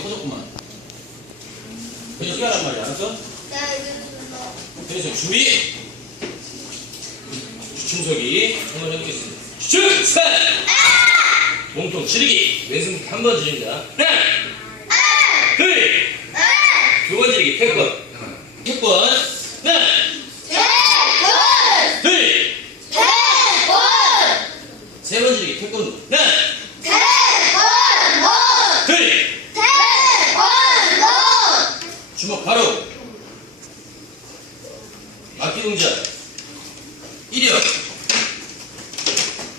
커졌구만. 그냥 음, 피하란 말이야, 알았어? 나 이제 그래서 준비! 주석이 한번 해보겠습니다. 주춤석! 아! 몸통 지르기! 왼손 한번 지릅니다. 하나! 아! 둘! 아! 두번 지르기, 태권. 아! 태권. 아! 하나! 태권! 둘! 태권! 세번 지르기, 태권으로. 하나! 주먹 바로 막기 동작 이연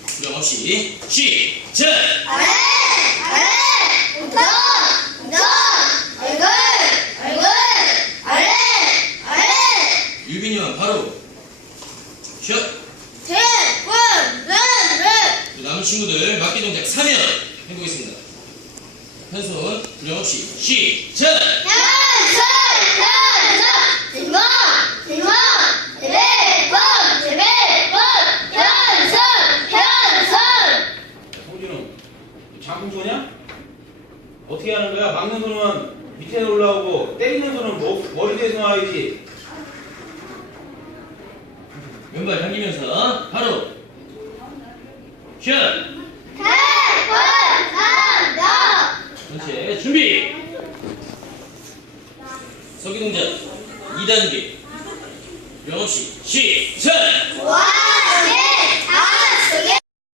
수령 없이 시작 아멘 친구들 맞기 동작 사면 해보겠습니다. 한손 불량 없이 시작. 네. 장풍 쏘냐? 어떻게 하는 거야? 막는 손은 밑에 올라오고 때리는 손은 뭐, 머리 뒤에서 나와야지 왼발 당기면서 바로 슛! 준비! 서기 동작 2단계 명없이 시작!